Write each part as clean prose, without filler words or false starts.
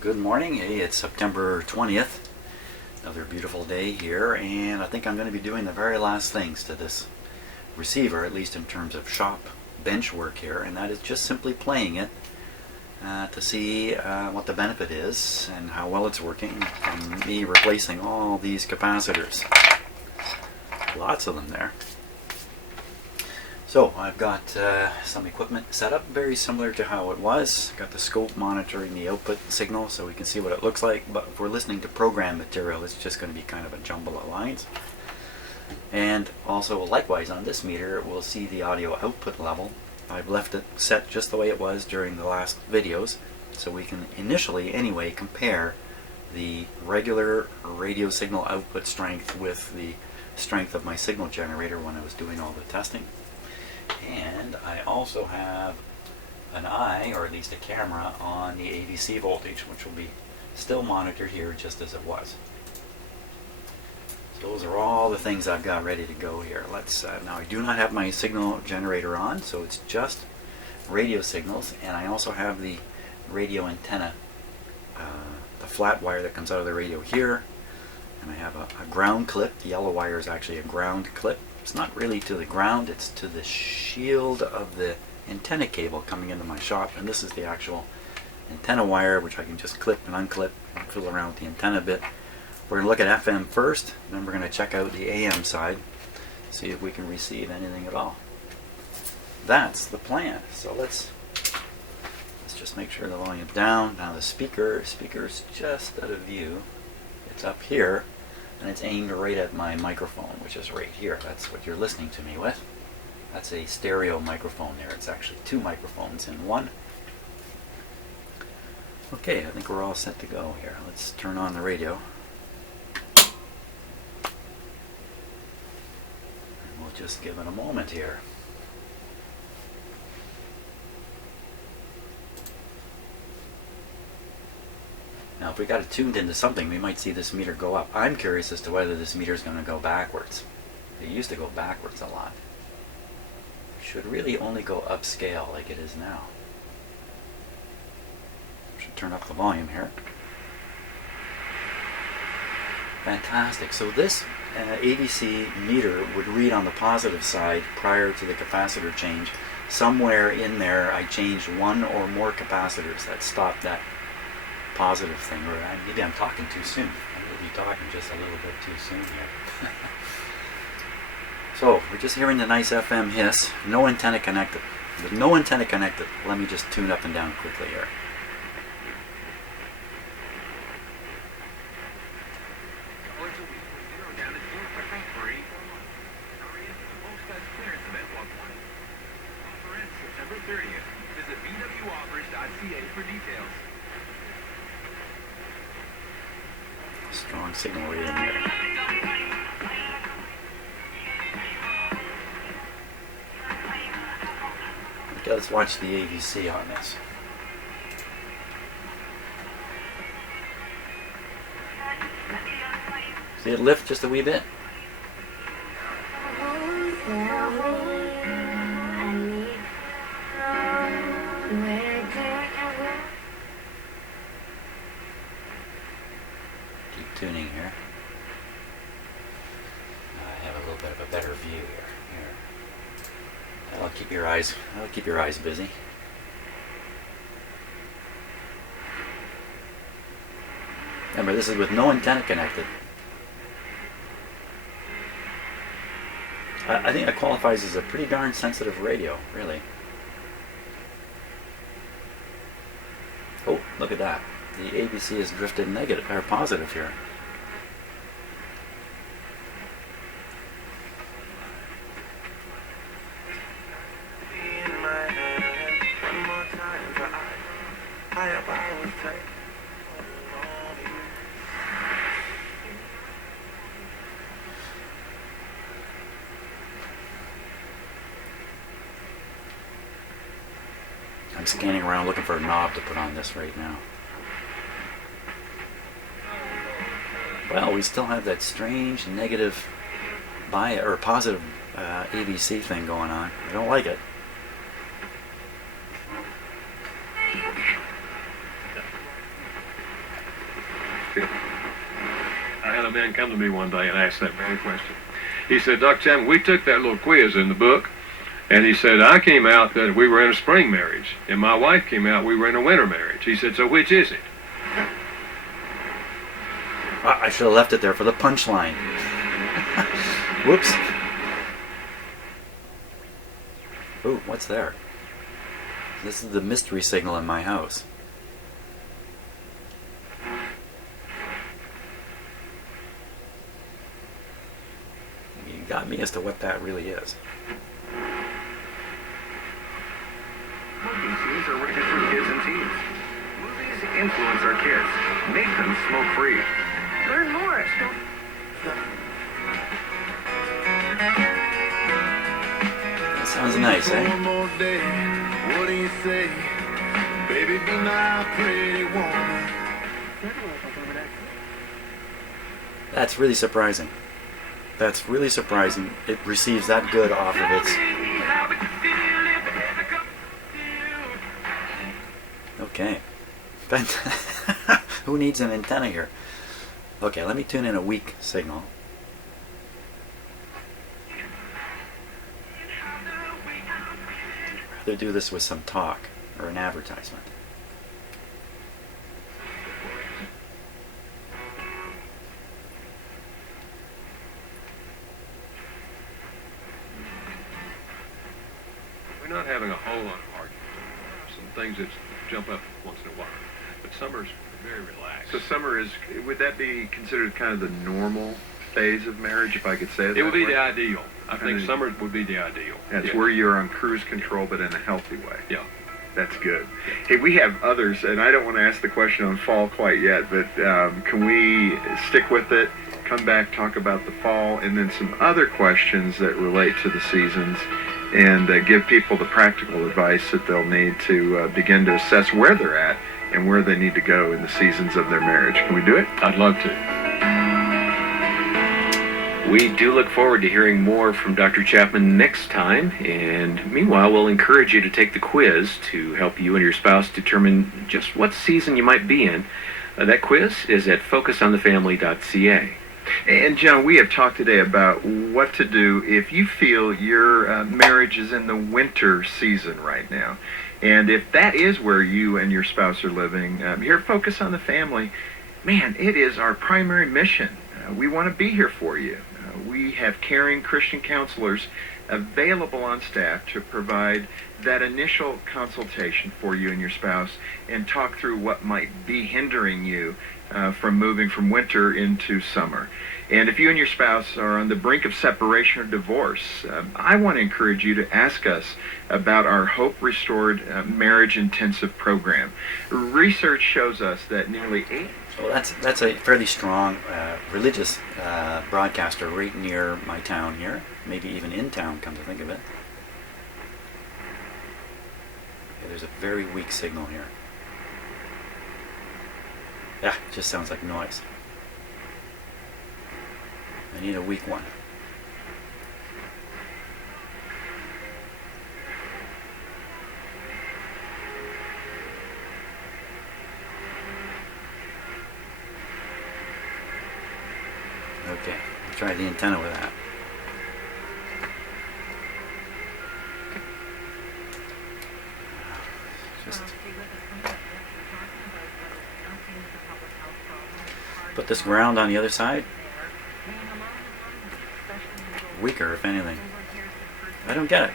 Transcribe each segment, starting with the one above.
Good morning. Hey, it's September 20th. Another beautiful day here, and I think I'm going to be doing the very last things to this receiver, at least in terms of shop bench work here, and that is just simply playing it to see what the benefit is and how well it's working from me replacing all these capacitors. Lots of them there. So I've got some equipment set up very similar to how it was. Got the scope monitoring the output signal so we can see what it looks like, but if we're listening to program material, it's just going to be kind of a jumble of lines. And also likewise on this meter, we'll see the audio output level. I've left it set just the way it was during the last videos, so we can initially anyway compare the regular radio signal output strength with the strength of my signal generator when I was doing all the testing. And I also have an eye, or at least a camera, on the ADC voltage, which will be still monitored here just as it was. So those are all the things I've got ready to go here. Let's now I do not have my signal generator on, so it's just radio signals, and I also have the radio antenna, the flat wire that comes out of the radio here, and I have a ground clip. The yellow wire is actually a ground clip. It's not really to the ground, it's to the shield of the antenna cable coming into my shop, and this is the actual antenna wire, which I can just clip and unclip and fiddle around with the antenna a bit. We're going to look at FM first, then we're going to check out the AM side, see if we can receive anything at all. That's the plan. So let's just make sure the volume's down. Now the speaker's just out of view. It's up here, and it's aimed right at my microphone, which is right here. That's what you're listening to me with. That's a stereo microphone there. It's actually two microphones in one. Okay, I think we're all set to go here. Let's turn on the radio. And we'll just give it a moment here. Now, if we got it tuned into something, we might see this meter go up. I'm curious as to whether this meter is going to go backwards. It used to go backwards a lot. It should really only go upscale like it is now. Should turn up the volume here. Fantastic. So this ADC meter would read on the positive side prior to the capacitor change. Somewhere in there, I changed one or more capacitors that stopped that positive thing, or maybe I'm talking too soon. I may be talking just a little bit too soon here. So we're just hearing the nice FM hiss. No antenna connected. With no antenna connected, let me just tune up and down quickly here. Visit bwoffers.ca for details. Strong signal reading there. Okay, let's watch the AVC on this. See it lift just a wee bit? Keep tuning here. I have a little bit of a better view here. That'll keep your eyes busy. Remember, this is with no antenna connected. I think that qualifies as a pretty darn sensitive radio, really. Oh, look at that. The ABC has drifted negative or positive here. I'm scanning around looking for a knob to put on this right now. Well, we still have that strange negative bias or positive ABC thing going on. I don't like it. man come to me one day and asked that very question. He said, Dr. Chapman, we took that little quiz in the book, and he said, I came out that we were in a spring marriage, and my wife came out we were in a winter marriage. He said, so which is it? I should have left it there for the punchline. Whoops. Ooh, what's there? This is the mystery signal in my house. You got me as to what that really is. Smoking scenes are rated for kids and teens. Movies influence our kids. Make them smoke free. Learn more at That sounds nice, eh? One more day, what do you say? Baby, be my pretty woman. That's really surprising. That's really surprising. It receives that good off of its... Okay. Who needs an antenna here? Okay, let me tune in a weak signal. I'd rather do this with some talk or an advertisement. We're not having a whole lot of arguments. Some things that jump up once in a while. But summer's very relaxed. So summer is, would that be considered kind of the normal phase of marriage, if I could say it It would that be way? the ideal. I think Kinda- summer would be the ideal. That's Yeah. where you're on cruise control, but in a healthy way. Yeah. That's good. Hey, we have others, and I don't want to ask the question on fall quite yet, but can we stick with it, come back, talk about the fall, and then some other questions that relate to the seasons, and give people the practical advice that they'll need to begin to assess where they're at and where they need to go in the seasons of their marriage. Can we do it? I'd love to. We do look forward to hearing more from Dr. Chapman next time, and meanwhile, we'll encourage you to take the quiz to help you and your spouse determine just what season you might be in. That quiz is at focusonthefamily.ca. And John, we have talked today about what to do if you feel your marriage is in the winter season right now. And if that is where you and your spouse are living, here at Focus on the Family, man, it is our primary mission. We want to be here for you. We have caring Christian counselors available on staff to provide that initial consultation for you and your spouse and talk through what might be hindering you from moving from winter into summer. And if you and your spouse are on the brink of separation or divorce, I want to encourage you to ask us about our Hope Restored Marriage Intensive Program. Research shows us that nearly 8... Well, that's a fairly strong religious broadcaster right near my town here. Maybe even in town, come to think of it. Okay, there's a very weak signal here. Yeah, it just sounds like noise. I need a weak one. Okay, try the antenna with that. Just put this ground on the other side. Weaker, if anything. I don't get it.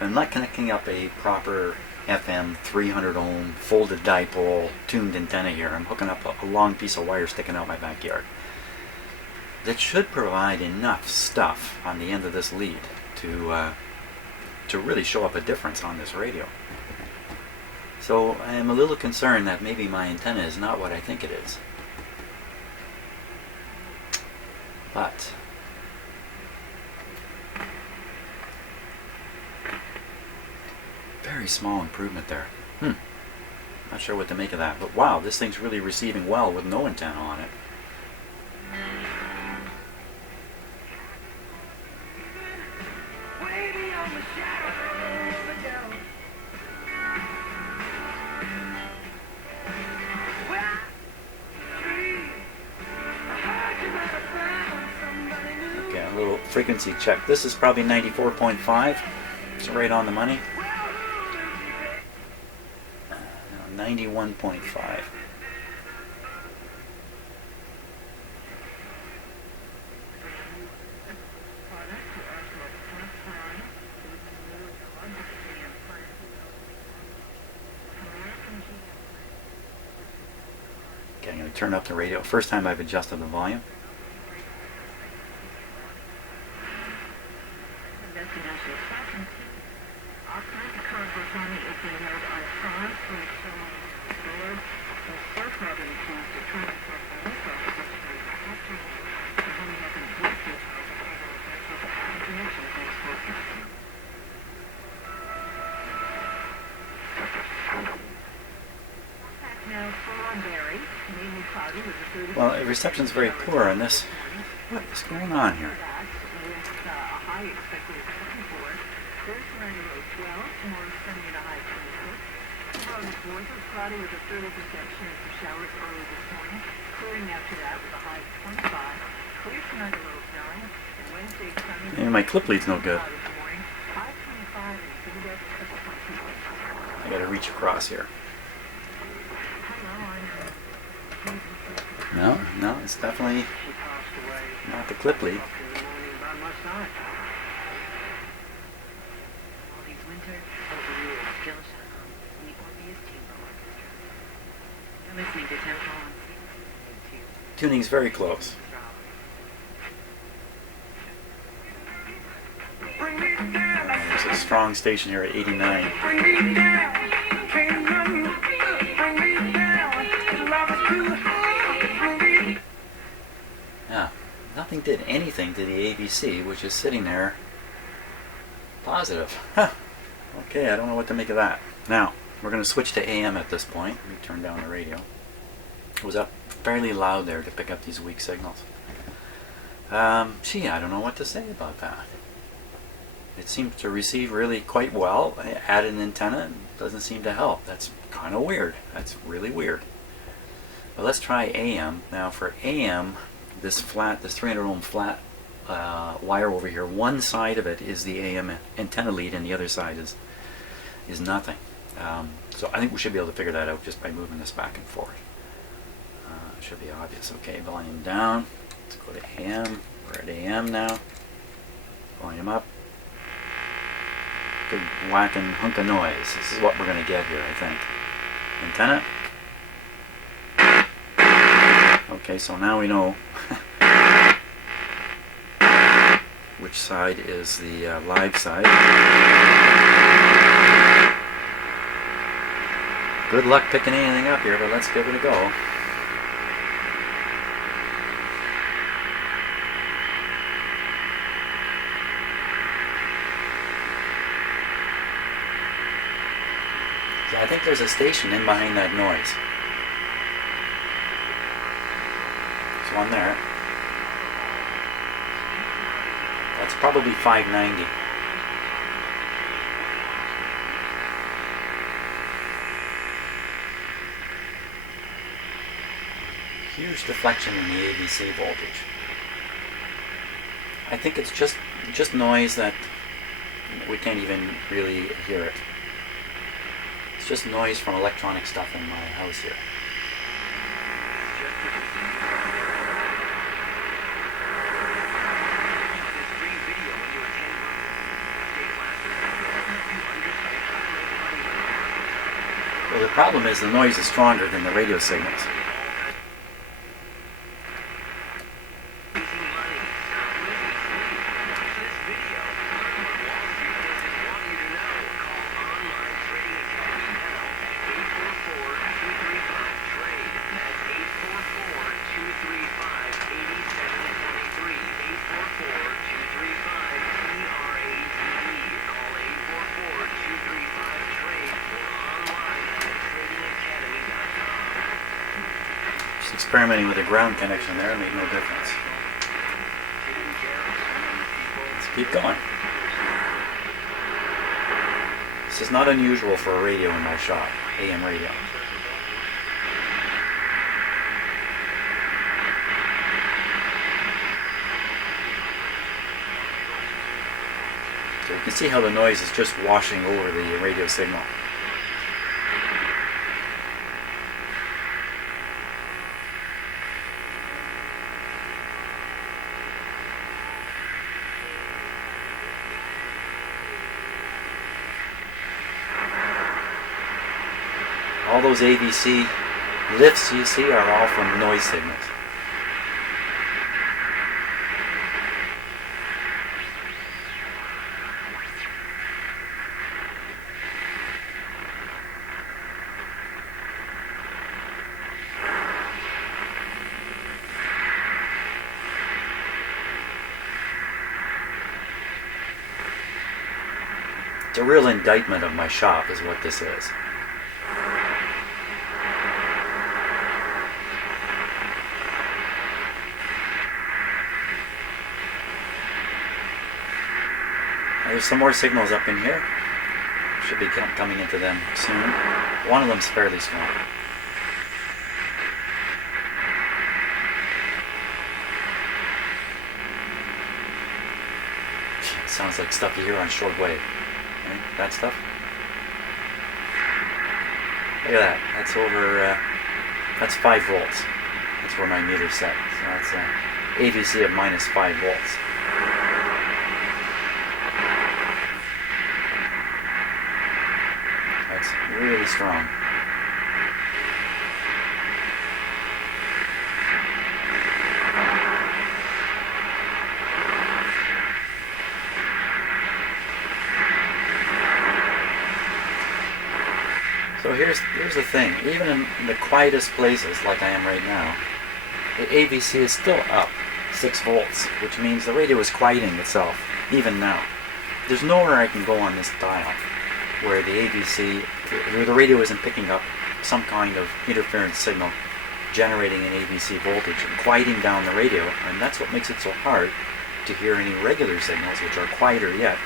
I'm not connecting up a proper FM 300 ohm folded dipole tuned antenna here. I'm hooking up a long piece of wire sticking out my backyard. That should provide enough stuff on the end of this lead to really show up a difference on this radio. So I am a little concerned that maybe my antenna is not what I think it is. But very small improvement there. Not sure what to make of that, but wow, this thing's really receiving well with no antenna on it. frequency check. This is probably 94.5. It's right on the money. 91.5. Okay, I'm going to turn up the radio. First time I've adjusted the volume. Well, the reception's very poor on this. What is going on here? And my clip lead's no good. I gotta reach across here. No, it's definitely not the clip lead. Tuning's very close. There's a strong station here at 89. Yeah, nothing did anything to the ABC, which is sitting there positive. Huh. Okay, I don't know what to make of that. Now, we're going to switch to AM at this point. Let me turn down the radio. It was up fairly loud there to pick up these weak signals. Gee, I don't know what to say about that. It seems to receive really quite well. I added an antenna, doesn't seem to help. That's kind of weird. That's really weird. But let's try AM. Now for AM, this 300 ohm flat wire over here, one side of it is the AM antenna lead and the other side is nothing. So I think we should be able to figure that out just by moving this back and forth. It should be obvious. Okay, volume down. Let's go to AM. We're at AM now. Volume up. Big whacking hunk of noise. This is what we're going to get here, I think. Antenna. Okay, so now we know which side is the live side. Good luck picking anything up here, but let's give it a go. I think there's a station in behind that noise. There's one there. That's probably 590. Huge deflection in the ABC voltage. I think it's just noise that we can't even really hear it. It's just noise from electronic stuff in my house here. Well, the problem is the noise is stronger than the radio signals. Experimenting with a ground connection there made no difference. Let's keep going. This is not unusual for a radio in my shop, AM radio. You see how the noise is just washing over the radio signal. All those AVC lifts you see are all from noise signals. It's a real indictment of my shop is what this is. There's some more signals up in here. Should be coming into them soon. One of them's fairly small. Sounds like stuff you hear on shortwave. Right? That stuff. Look at that. That's over. That's 5 volts. That's where my meter's set. So that's AVC of minus 5 volts. That's really strong. So here's the thing. Even in the quietest places, like I am right now, the AVC is still up 6 volts, which means the radio is quieting itself, even now. There's nowhere I can go on this dial where the AVC, where the radio isn't picking up some kind of interference signal, generating an AVC voltage and quieting down the radio, and that's what makes it so hard to hear any regular signals, which are quieter yet,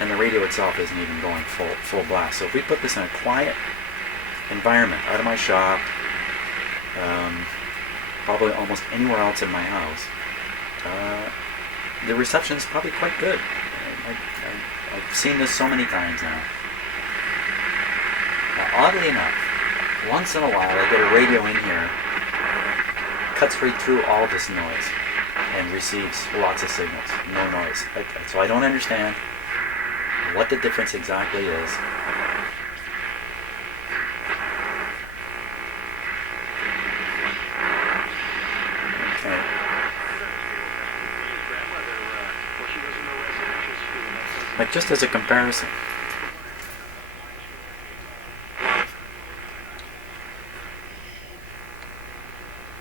and the radio itself isn't even going full blast. So if we put this in a quiet environment, out of my shop, probably almost anywhere else in my house, the reception is probably quite good. I've seen this so many times now. Now, oddly enough, once in a while I get a radio in here, cuts right through all this noise, and receives lots of signals, no noise. So I don't understand what the difference exactly is. Okay. But just as a comparison,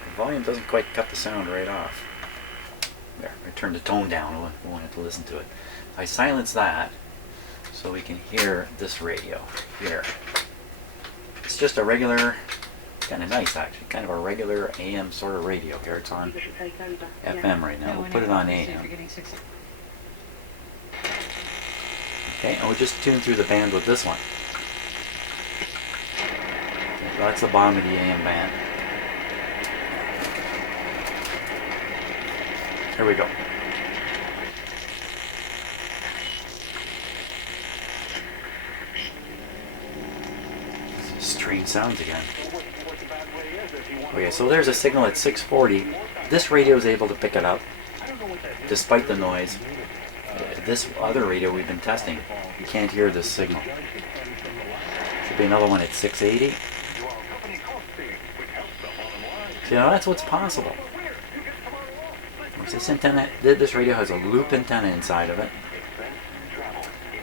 the volume doesn't quite cut the sound right off. There, I turned the tone down. I wanted to listen to it. I silence that so we can hear this radio here. It's just a regular, kind of nice actually, kind of a regular AM sort of radio here. It's on FM right now. We'll put it on AM. Okay, and we'll just tune through the band with this one. So that's the bottom of the AM band. Here we go. Strange sounds again. Okay, so there's a signal at 640. This radio is able to pick it up despite the noise. This other radio we've been testing, you can't hear this signal. Should be another one at 680. So, that's what's possible. This antenna, this radio has a loop antenna inside of it,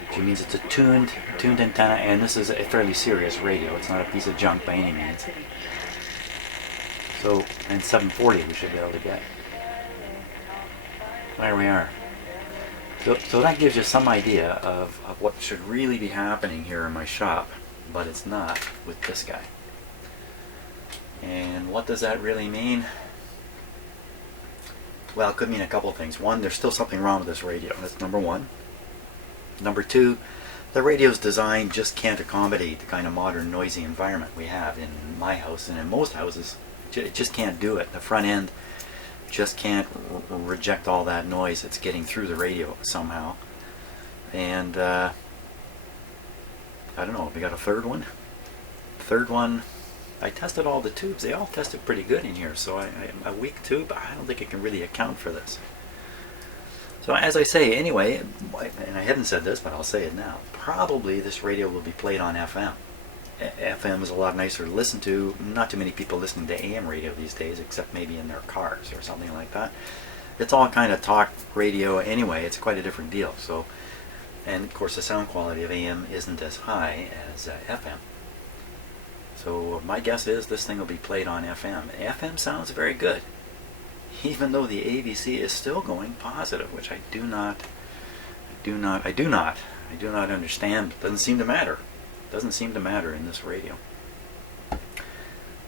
which means it's a tuned antenna, and this is a fairly serious radio. It's not a piece of junk by any means. So, and 740 we should be able to get. There we are. So that gives you some idea of what should really be happening here in my shop, but it's not with this guy. And what does that really mean? Well, it could mean a couple of things. One, there's still something wrong with this radio. That's number one. Number two, the radio's design just can't accommodate the kind of modern noisy environment we have in my house and in most houses. It just can't do it. The front end just can't reject all that noise that's getting through the radio somehow. And I don't know, we got a third one. Third one, I tested all the tubes. They all tested pretty good in here, so a weak tube, I don't think it can really account for this. So as I say, anyway, and I hadn't said this, but I'll say it now, probably this radio will be played on FM. FM is a lot nicer to listen to. Not too many people listening to AM radio these days, except maybe in their cars or something like that. It's all kind of talk radio anyway. It's quite a different deal. So, and of course the sound quality of AM isn't as high as FM. So my guess is this thing will be played on FM. FM sounds very good, even though the AVC is still going positive, which I do not understand. It doesn't seem to matter. Doesn't seem to matter in this radio.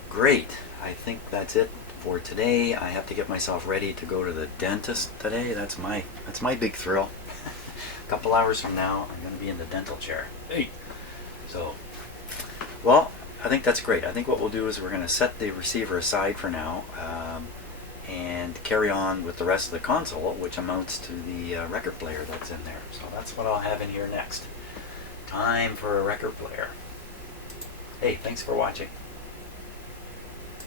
Great. I think that's it for today. I have to get myself ready to go to the dentist today. That's my big thrill. A couple hours from now, I'm going to be in the dental chair. Hey. So, well, I think that's great. I think what we'll do is we're going to set the receiver aside for now and carry on with the rest of the console, which amounts to the record player that's in there. So that's what I'll have in here next. Time for a record player. Hey, thanks for watching.